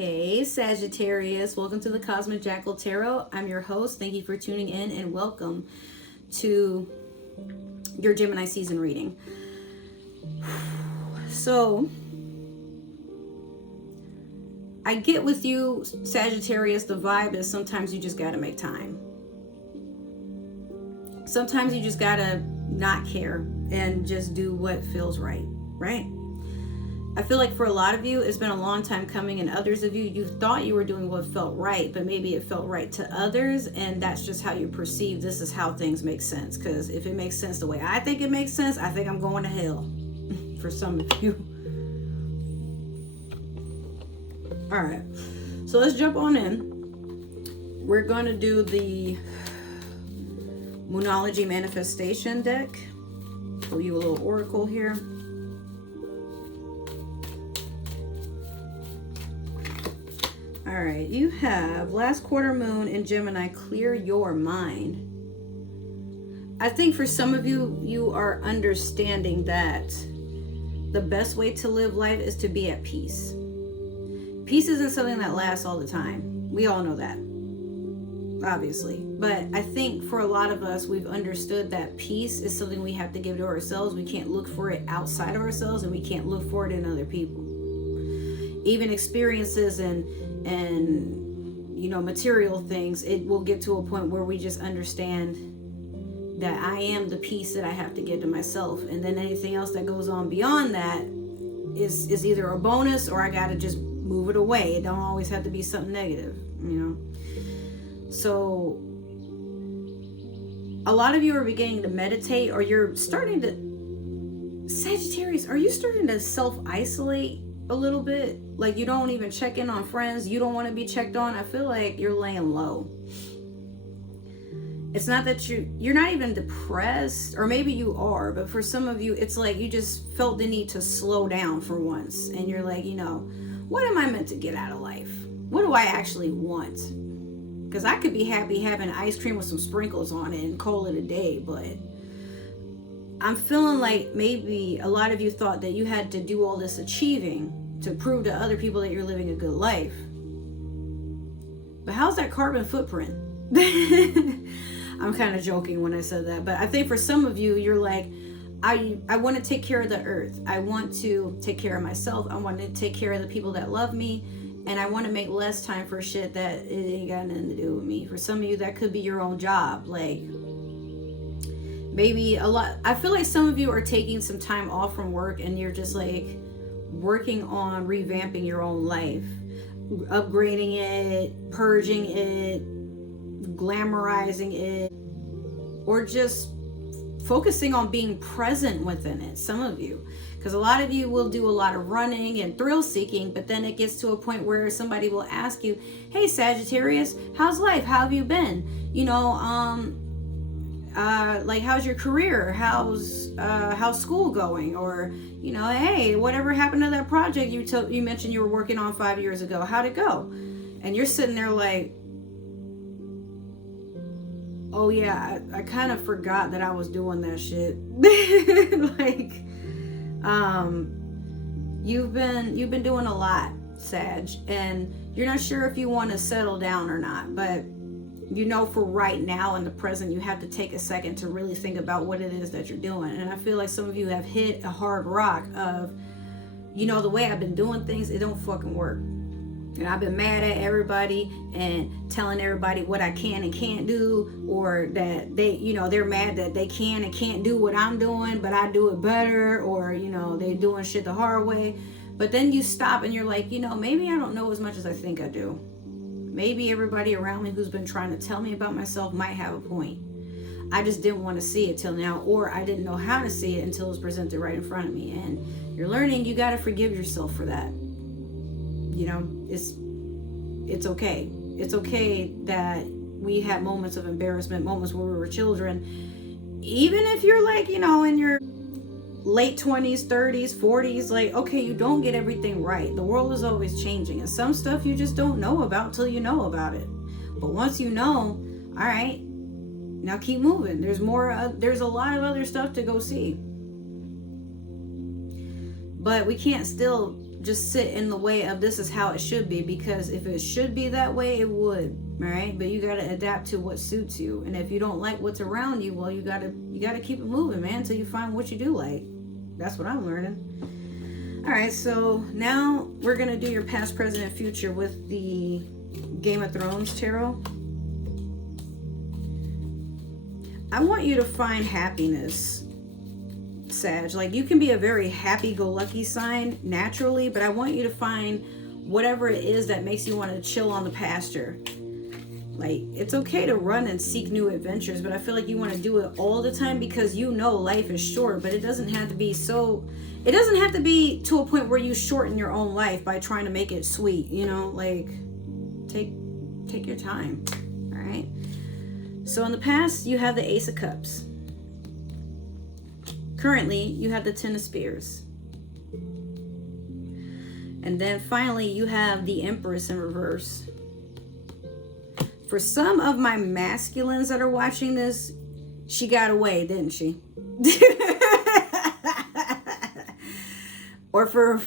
Hey Sagittarius, welcome to the Cosmic Jackal Tarot. I'm your host. Thank you for tuning in and welcome to your Gemini season reading. So, I get with you, Sagittarius, the vibe is sometimes you just gotta make time. Sometimes you just gotta not care and just do what feels right, right? I feel like for a lot of you, it's been a long time coming, and others of you, you thought you were doing what felt right, but maybe it felt right to others, and that's just how you perceive this is how things make sense. Because if it makes sense the way I think it makes sense, I think I'm going to hell for some of you. All right, so let's jump on in. We're going to do the Moonology Manifestation deck. Pull you a little oracle here. All right, you have last quarter moon in Gemini, clear your mind. I think for some of you, you are understanding that the best way to live life is to be at peace. Peace isn't something that lasts all the time. We all know that, obviously. But I think for a lot of us, we've understood that peace is something we have to give to ourselves. We can't look for it outside of ourselves, and we can't look for it in other people. Even experiences and you know, material things, it will get to a point where we just understand that I am the peace that I have to give to myself, and then anything else that goes on beyond that is either a bonus or I gotta just move it away. It don't always have to be something negative, you know. So a lot of you are beginning to meditate, or you're starting to, Sagittarius, are you starting to self-isolate a little bit? Like you don't even check in on friends, you don't want to be checked on. I feel like you're laying low. It's not that you're not even depressed, or maybe you are, but for some of you it's like you just felt the need to slow down for once, and you're like, you know, what am I meant to get out of life? What do I actually want? Because I could be happy having ice cream with some sprinkles on it and call it a day, but I'm feeling like maybe a lot of you thought that you had to do all this achieving to prove to other people that you're living a good life. But how's that carbon footprint? I'm kind of joking when I said that, but I think for some of you, you're like, I want to take care of the earth. I want to take care of myself. I want to take care of the people that love me. And I want to make less time for shit that it ain't got nothing to do with me. For some of you, that could be your own job. Like, maybe a lot. I feel like some of you are taking some time off from work, and you're just like working on revamping your own life, upgrading it, purging it, glamorizing it, or just focusing on being present within it. Some of you, because a lot of you will do a lot of running and thrill seeking, but then it gets to a point where somebody will ask you, hey Sagittarius, how's life? How have you been? You know, like how's your career? How's school going? Or, you know, hey, whatever happened to that project you mentioned you were working on 5 years ago? How'd it go? And you're sitting there like, oh yeah, I kind of forgot that I was doing that shit. Like, you've been doing a lot, Sag, and you're not sure if you want to settle down or not, but you know, for right now in the present, you have to take a second to really think about what it is that you're doing. And I feel like some of you have hit a hard rock of, you know, the way I've been doing things, it don't fucking work. And I've been mad at everybody and telling everybody what I can and can't do, or that they, you know, they're mad that they can and can't do what I'm doing, but I do it better, or, you know, they're doing shit the hard way. But then you stop and you're like, you know, maybe I don't know as much as I think I do. Maybe everybody around me who's been trying to tell me about myself might have a point. I just didn't want to see it till now, or I didn't know how to see it until it was presented right in front of me. And you're learning you got to forgive yourself for that. You know, it's okay. It's okay that we had moments of embarrassment, moments where we were children. Even if you're like, you know, in your late 20s, 30s, 40s, like, okay, you don't get everything right. The world is always changing, and some stuff you just don't know about till you know about it. But once you know, all right, now keep moving. There's more, there's a lot of other stuff to go see. But we can't still just sit in the way of this is how it should be, because if it should be that way, it would, right? But you got to adapt to what suits you. And if you don't like what's around you, well, you got to keep it moving, man, until you find what you do like. That's what I'm learning. All right, so now we're going to do your past, present, and future with the Game of Thrones tarot. I want you to find happiness, Sag. Like, you can be a very happy-go-lucky sign naturally, but I want you to find whatever it is that makes you want to chill on the pasture. Like, it's okay to run and seek new adventures, but I feel like you want to do it all the time because you know life is short, but it doesn't have to be so... It doesn't have to be to a point where you shorten your own life by trying to make it sweet, you know? Like, take your time, all right? So in the past, you have the Ace of Cups. Currently, you have the Ten of Spears. And then finally, you have the Empress in reverse. For some of my masculines that are watching this, she got away, didn't she? Or for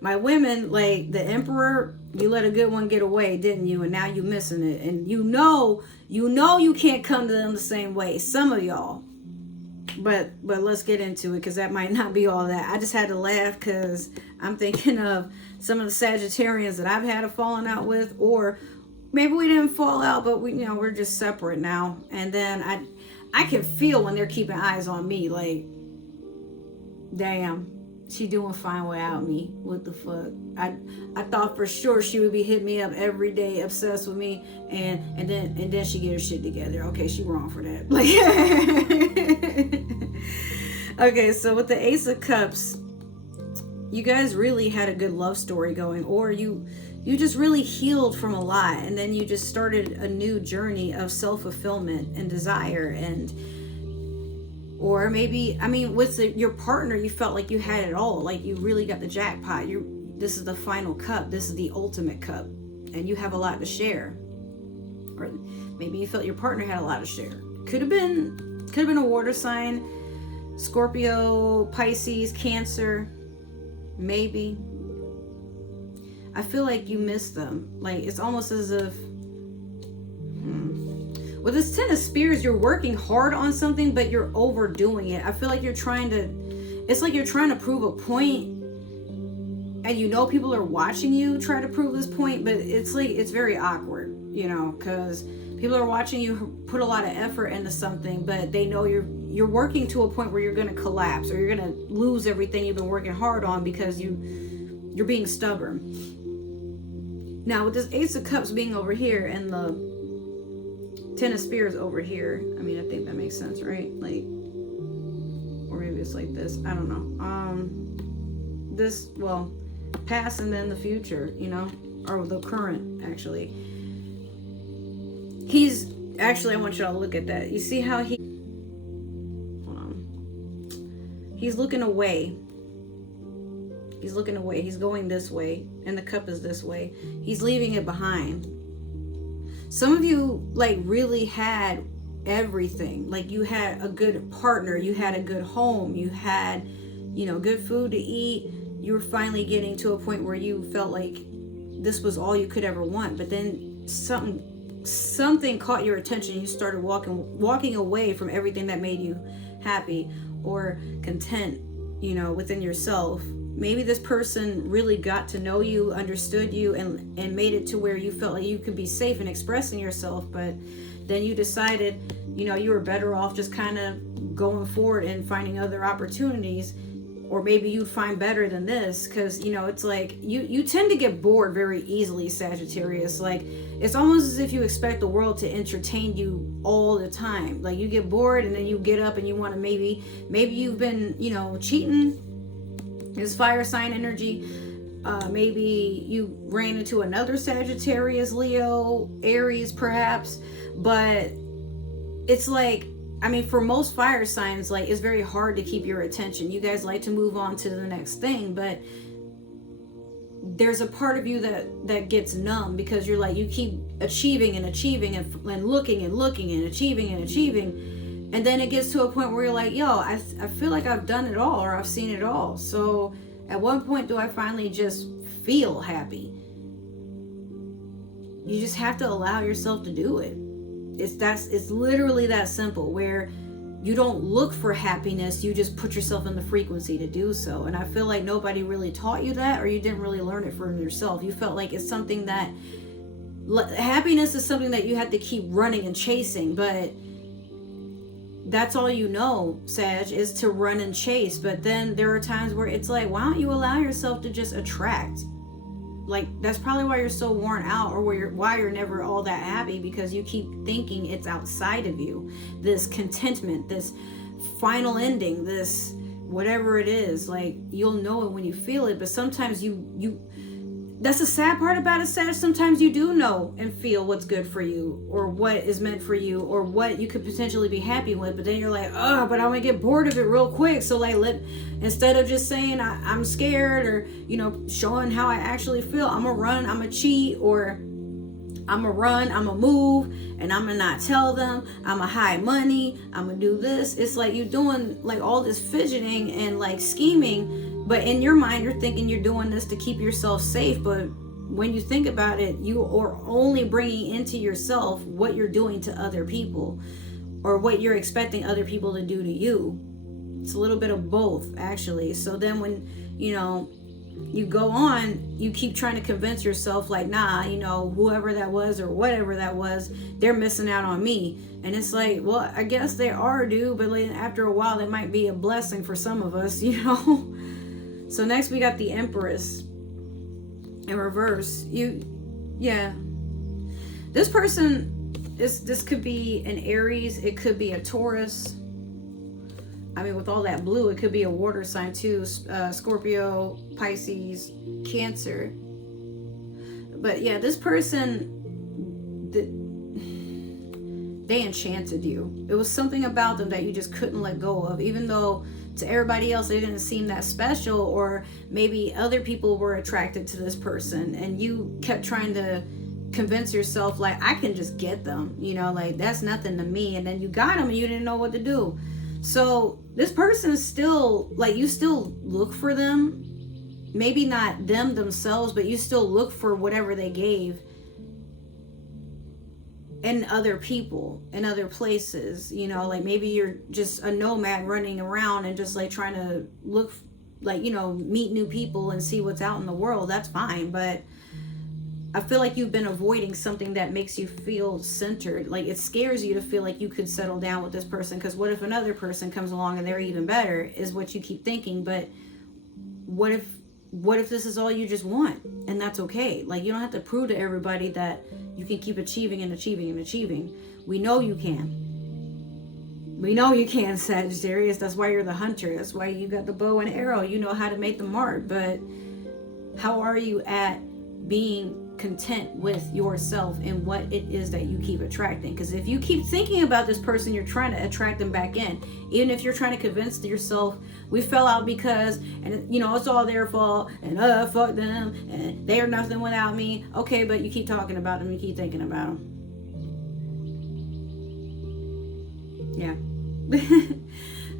my women, like the Emperor, you let a good one get away, didn't you? And now you missing it. And you know you can't come to them the same way. Some of y'all. But let's get into it, because that might not be all that. I just had to laugh because I'm thinking of some of the Sagittarians that I've had a falling out with, or maybe we didn't fall out, but we're just separate now. And then I can feel when they're keeping eyes on me, like, damn, she doing fine without me. What the fuck? I thought for sure she would be hitting me up every day, obsessed with me, and then she get her shit together. Okay, she wrong for that. Like, okay, so with the Ace of Cups, you guys really had a good love story going, or you just really healed from a lot, and then you just started a new journey of self-fulfillment and desire. And or maybe, with your partner, you felt like you had it all, like you really got the jackpot. This is the final cup, this is the ultimate cup, and you have a lot to share. Or maybe you felt your partner had a lot to share. Could have been a water sign, Scorpio, Pisces, Cancer, maybe. I feel like you missed them. Like, it's almost as if with this Ten of Spears, you're working hard on something, but you're overdoing it. I feel like it's like you're trying to prove a point, and people are watching you try to prove this point, but it's like, it's very awkward, because people are watching you put a lot of effort into something, but they know you're working to a point where you're going to collapse, or you're going to lose everything you've been working hard on because you're being stubborn. Now, with this Ace of Cups being over here and the Ten of Spears over here, I think that makes sense, right? Like, or maybe it's like this. I don't know. This, well, past and then the future, or the current, actually. He's, actually, I want y'all to look at that. You see how he's looking away. He's looking away. He's going this way, and the cup is this way. He's leaving it behind. Some of you, like, really had everything. Like, you had a good partner, you had a good home, you had, good food to eat. You were finally getting to a point where you felt like this was all you could ever want. But then something caught your attention. You started walking away from everything that made you happy or content, within yourself. Maybe this person really got to know you, understood you, and made it to where you felt like you could be safe in expressing yourself. But then you decided, you were better off just kind of going forward and finding other opportunities. Or maybe you'd find better than this, because, it's like you tend to get bored very easily, Sagittarius. Like, it's almost as if you expect the world to entertain you all the time. Like, you get bored and then you get up and you want to maybe you've been, cheating. It's fire sign energy. Maybe you ran into another Sagittarius, Leo, Aries, perhaps. But it's like, for most fire signs, like, it's very hard to keep your attention. You guys like to move on to the next thing, but there's a part of you that gets numb, because you're like, you keep achieving and looking and achieving and achieving. And then it gets to a point where you're like, yo, I feel like I've done it all, or I've seen it all. So At what point do I finally just feel happy? You just have to allow yourself to do it. It's literally that simple, where you don't look for happiness, you just put yourself in the frequency to do so. And I feel like nobody really taught you that, or you didn't really learn it from yourself. You felt like it's something that, happiness is something that you have to keep running and chasing, but that's all you know, Sag, is to run and chase. But then there are times where it's like, why don't you allow yourself to just attract? Like, that's probably why you're so worn out, or why you're never all that happy, because you keep thinking it's outside of you. This contentment, this final ending, this whatever it is. Like, you'll know it when you feel it, but sometimes you that's the sad part about it, Sag. Sometimes you do know and feel what's good for you, or what is meant for you, or what you could potentially be happy with, but then you're like, oh, but I'm gonna get bored of it real quick. So like, instead of just saying I'm scared, or showing how I actually feel, I'm gonna run, I'm gonna cheat, or I'm gonna run, I'm gonna move, and I'm gonna not tell them, I'm gonna hide money, I'm gonna do this. It's like you doing like all this fidgeting and like scheming, but in your mind you're thinking you're doing this to keep yourself safe. But when you think about it, you are only bringing into yourself what you're doing to other people, or what you're expecting other people to do to you. It's a little bit of both, actually. So then when you go on, you keep trying to convince yourself like, nah, whoever that was or whatever that was, they're missing out on me. And it's like, well, I guess they are, dude, but like, after a while that might be a blessing for some of us. So next we got the Empress in reverse. This person, this could be an Aries, it could be a Taurus. I mean, with all that blue, it could be a water sign too. Scorpio, Pisces, Cancer. But yeah, this person, they enchanted you. It was something about them that you just couldn't let go of, even though to everybody else they didn't seem that special, or maybe other people were attracted to this person, and you kept trying to convince yourself like, I can just get them, like that's nothing to me. And then you got them and you didn't know what to do. So this person is still like, you still look for them, maybe not them themselves, but you still look for whatever they gave in other people, in other places. Like maybe you're just a nomad running around and just like trying to look like, meet new people and see what's out in the world. That's fine, but I feel like you've been avoiding something that makes you feel centered. Like, it scares you to feel like you could settle down with this person, because what if another person comes along and they're even better, is what you keep thinking. But what if this is all you just want? And that's okay. Like, you don't have to prove to everybody that you can keep achieving and achieving and achieving. We know you can. We know you can, Sagittarius. That's why you're the hunter. That's why you got the bow and arrow. You know how to make the mark. But how are you at being content with yourself and what it is that you keep attracting? Because if you keep thinking about this person, you're trying to attract them back in. Even if you're trying to convince yourself, we fell out because, and it's all their fault, and fuck them, and they're nothing without me. Okay, but you keep talking about them, you keep thinking about them. Yeah.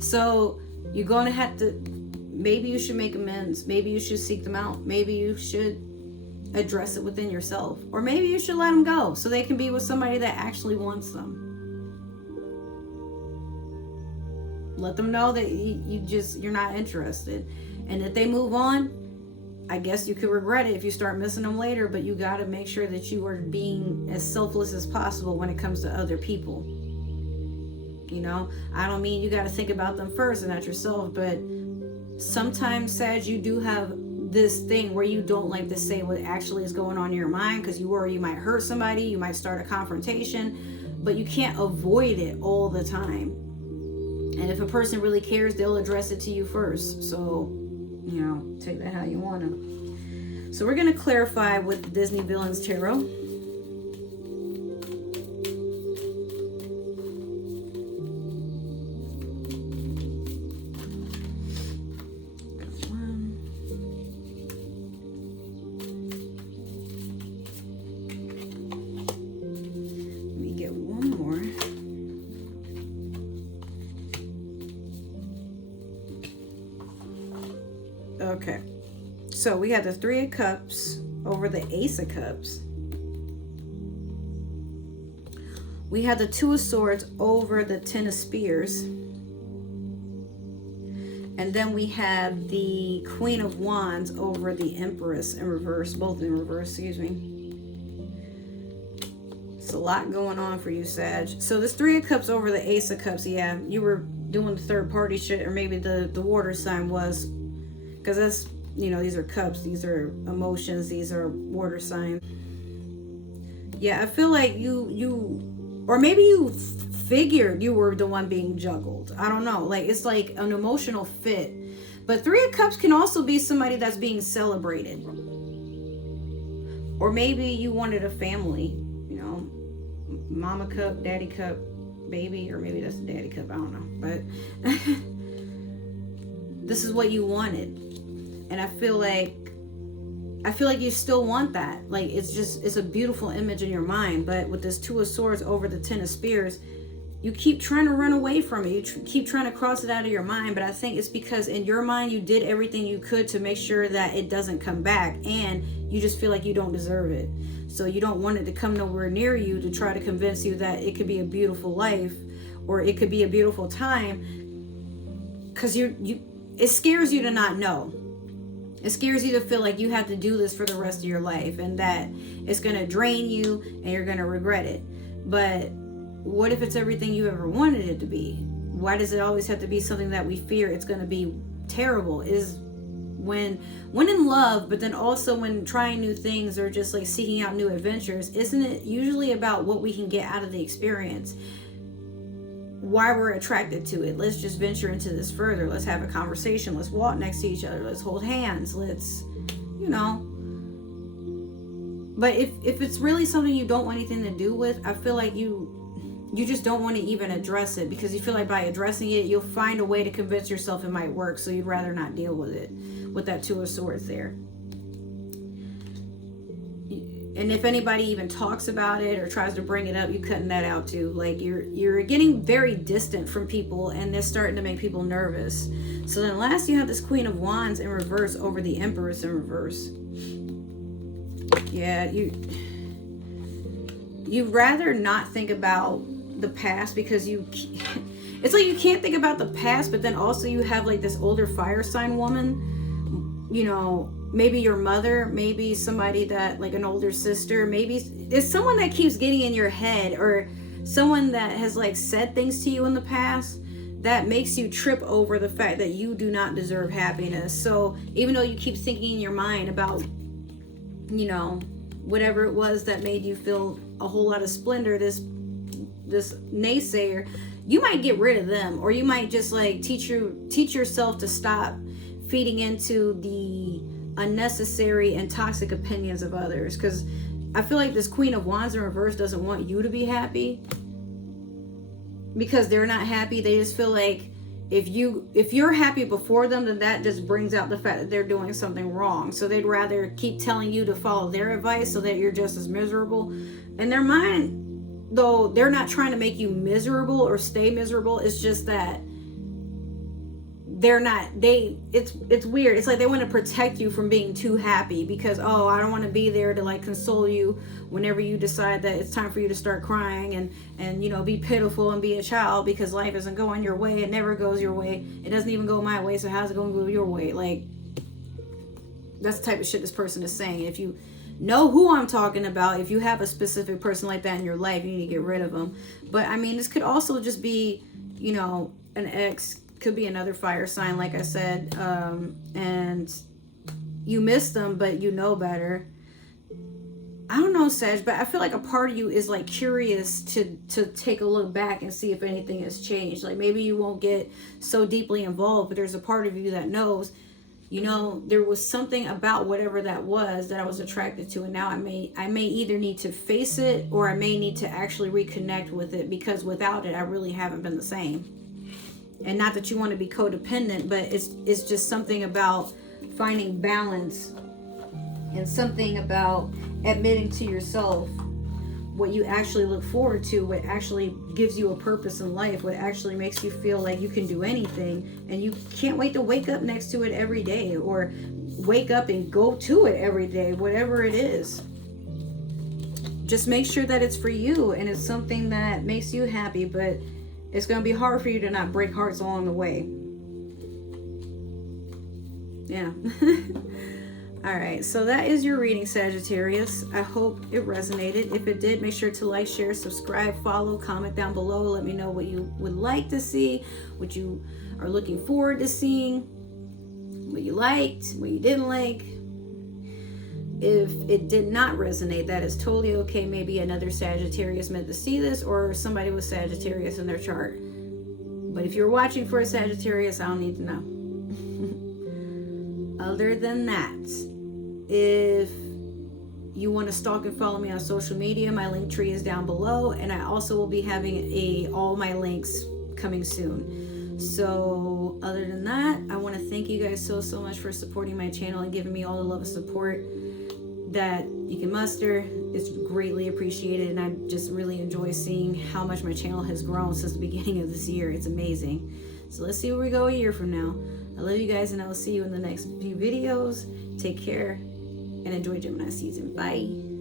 So you're gonna have to, maybe you should make amends, maybe you should seek them out, maybe you should address it within yourself, or maybe you should let them go so they can be with somebody that actually wants them. Let them know that you're not interested, and if they move on, I guess you could regret it if you start missing them later. But you got to make sure that you are being as selfless as possible when it comes to other people. I don't mean you got to think about them first and not yourself, but sometimes, Sag, you do have this thing where you don't like to say what actually is going on in your mind, because you worry you might hurt somebody, you might start a confrontation, but you can't avoid it all the time. And if a person really cares, they'll address it to you first. So, take that how you want to. So we're going to clarify with the Disney Villains Tarot. Okay, So we had the Three of Cups over the Ace of Cups. We had the Two of Swords over the Ten of Spears. And then we have the Queen of Wands over the Empress in reverse, both in reverse, excuse me. It's a lot going on for you, Sag. So this Three of Cups over the Ace of Cups, yeah, you were doing the third party shit, or maybe the water sign was, because that's, you know, these are cups, these are emotions, these are water signs. Yeah, I feel like or maybe you figured you were the one being juggled. I don't know. Like, it's like an emotional fit. But Three of Cups can also be somebody that's being celebrated. Or maybe you wanted a family, you know, mama cup, daddy cup, baby, or maybe that's the daddy cup, I don't know. But this is what you wanted. And I feel like you still want that. Like, it's a beautiful image in your mind. But with this Two of Swords over the Ten of Spears, you keep trying to run away from it. You keep trying to cross it out of your mind. But I think it's because in your mind, you did everything you could to make sure that it doesn't come back. And you just feel like you don't deserve it. So you don't want it to come nowhere near you to try to convince you that it could be a beautiful life or it could be a beautiful time. Because it scares you to not know. It scares you to feel like you have to do this for the rest of your life and that it's going to drain you and you're going to regret it. But what if it's everything you ever wanted it to be? Why does it always have to be something that we fear it's going to be terrible? Is when in love, but then also when trying new things or just like seeking out new adventures, isn't it usually about what we can get out of the experience? Why we're attracted to it. Let's just venture into this further. Let's have a conversation. Let's walk next to each other. Let's hold hands. Let's, you know. But if it's really something you don't want anything to do with, I feel like you just don't want to even address it, because you feel like by addressing it, you'll find a way to convince yourself it might work. So you'd rather not deal with it, with that Two of Swords there. And if anybody even talks about it or tries to bring it up, you cutting that out too. Like you're getting very distant from people, and they're starting to make people nervous. So then last you have this Queen of Wands in reverse over the Empress in reverse. Yeah, you'd rather not think about the past, because it's like you can't think about the past, but then also you have like this older fire sign woman, you know, maybe your mother, maybe somebody that like an older sister, maybe it's someone that keeps getting in your head, or someone that has like said things to you in the past that makes you trip over the fact that you do not deserve happiness. So even though you keep thinking in your mind about, you know, whatever it was that made you feel a whole lot of splendor, this naysayer, you might get rid of them, or you might just like teach yourself to stop feeding into the unnecessary and toxic opinions of others. Because I feel like this Queen of Wands in reverse doesn't want you to be happy, because they're not happy. They just feel like if you're happy before them, then that just brings out the fact that they're doing something wrong. So they'd rather keep telling you to follow their advice so that you're just as miserable. In their mind, though, they're not trying to make you miserable or stay miserable. It's just that it's weird. It's like they want to protect you from being too happy, because, oh, I don't want to be there to like console you whenever you decide that it's time for you to start crying and you know, be pitiful and be a child, because life isn't going your way. It never goes your way. It doesn't even go my way, so how's it going to go your way? Like, that's the type of shit this person is saying. If you know who I'm talking about, if you have a specific person like that in your life, you need to get rid of them. But I mean, this could also just be, you know, an ex, could be another fire sign, like I said, and you miss them, but you know better. I don't know, Sag, but I feel like a part of you is like curious to take a look back and see if anything has changed. Like maybe you won't get so deeply involved, but there's a part of you that knows, you know, there was something about whatever that was that I was attracted to, and now I may either need to face it, or I may need to actually reconnect with it, because without it, I really haven't been the same. And not that you want to be codependent, but it's just something about finding balance, and something about admitting to yourself what you actually look forward to, what actually gives you a purpose in life, what actually makes you feel like you can do anything and you can't wait to wake up next to it every day, or wake up and go to it every day, whatever it is. Just make sure that it's for you and it's something that makes you happy, but it's going to be hard for you to not break hearts along the way. Yeah. All right, so that is your reading, Sagittarius. I hope it resonated. If it did, make sure to like, share, subscribe, follow, comment down below. Let me know what you would like to see, what you are looking forward to seeing, what you liked, what you didn't like. If it did not resonate, that is totally okay. Maybe another Sagittarius meant to see this, or somebody with Sagittarius in their chart. But if you're watching for a Sagittarius, I don't need to know. Other than that, if you want to stalk and follow me on social media, my link tree is down below, and I also will be having all my links coming soon. So other than that, I want to thank you guys so much for supporting my channel and giving me all the love and support that you can muster. It's greatly appreciated, and I just really enjoy seeing how much my channel has grown since the beginning of this year. It's amazing. So let's see where we go a year from now. I love you guys, and I will see you in the next few videos. Take care and enjoy Gemini season. Bye.